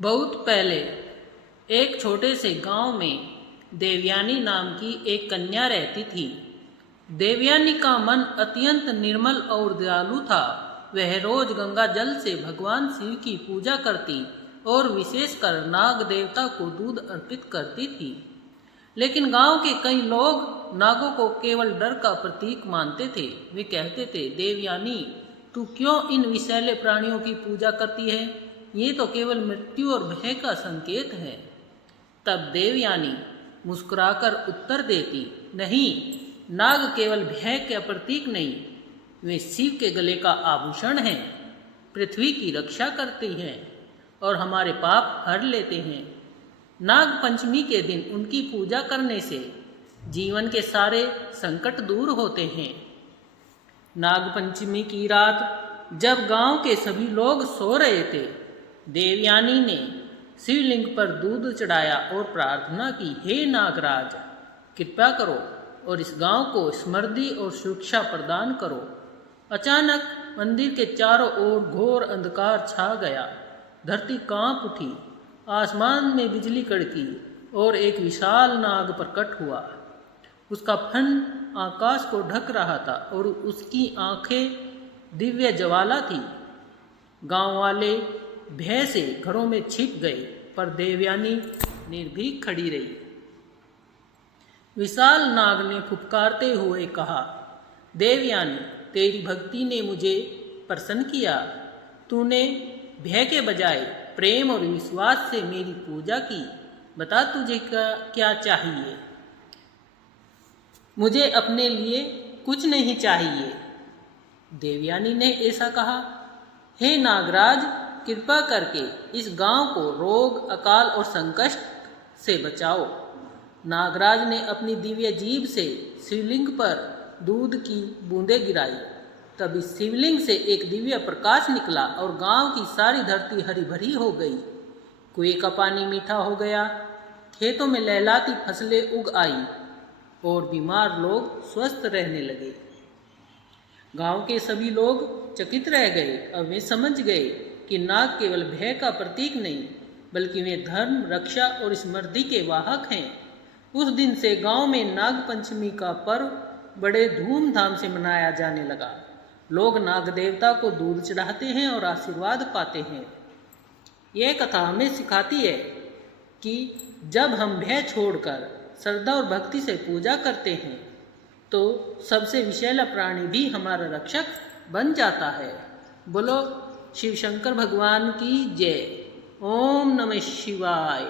बहुत पहले एक छोटे से गांव में देवयानी नाम की एक कन्या रहती थी। देवयानी का मन अत्यंत निर्मल और दयालु था। वह रोज गंगा जल से भगवान शिव की पूजा करती और विशेषकर नाग देवता को दूध अर्पित करती थी। लेकिन गांव के कई लोग नागों को केवल डर का प्रतीक मानते थे। वे कहते थे, देवयानी, तू क्यों इन विषैले प्राणियों की पूजा करती है? ये तो केवल मृत्यु और भय का संकेत है। तब देवयानी मुस्कुराकर उत्तर देती, नहीं, नाग केवल भय का प्रतीक नहीं, वे शिव के गले का आभूषण हैं। पृथ्वी की रक्षा करते हैं और हमारे पाप हर लेते हैं। नाग पंचमी के दिन उनकी पूजा करने से जीवन के सारे संकट दूर होते हैं। नाग पंचमी की रात जब गांव के सभी लोग सो रहे थे, देवयानी ने शिवलिंग पर दूध चढ़ाया और प्रार्थना की, हे नागराज, कृपा करो और इस गांव को समृद्धि और सुरक्षा प्रदान करो। अचानक मंदिर के चारों ओर घोर अंधकार छा गया। धरती कांप उठी, आसमान में बिजली कड़की और एक विशाल नाग प्रकट हुआ। उसका फन आकाश को ढक रहा था और उसकी आंखें दिव्य ज्वाला थी। गांव वाले भय से घरों में छिप गए, पर देवयानी निर्भीक खड़ी रही। विशाल नाग ने फुफकारते हुए कहा, देवयानी, तेरी भक्ति ने मुझे प्रसन्न किया। तूने भय के बजाय प्रेम और विश्वास से मेरी पूजा की। बता, तुझे क्या चाहिए? मुझे अपने लिए कुछ नहीं चाहिए। देवयानी ने ऐसा कहा, हे नागराज, कृपा करके इस गांव को रोग, अकाल और संकट से बचाओ। नागराज ने अपनी दिव्य जीभ से शिवलिंग पर दूध की बूंदें गिराई। तभी शिवलिंग से एक दिव्य प्रकाश निकला और गांव की सारी धरती हरी भरी हो गई। कुएं का पानी मीठा हो गया, खेतों में लहलाती फसलें उग आई और बीमार लोग स्वस्थ रहने लगे। गांव के सभी लोग चकित रह गए। अब वे समझ गए कि नाग केवल भय का प्रतीक नहीं, बल्कि वे धर्म, रक्षा और समृद्धि के वाहक हैं। उस दिन से गांव में नाग पंचमी का पर्व बड़े धूमधाम से मनाया जाने लगा। लोग नाग देवता को दूध चढ़ाते हैं और आशीर्वाद पाते हैं। यह कथा हमें सिखाती है कि जब हम भय छोड़कर श्रद्धा और भक्ति से पूजा करते हैं, तो सबसे विषैला प्राणी भी हमारा रक्षक बन जाता है। बोलो शिव शंकर भगवान की जय। ओम नमः शिवाय।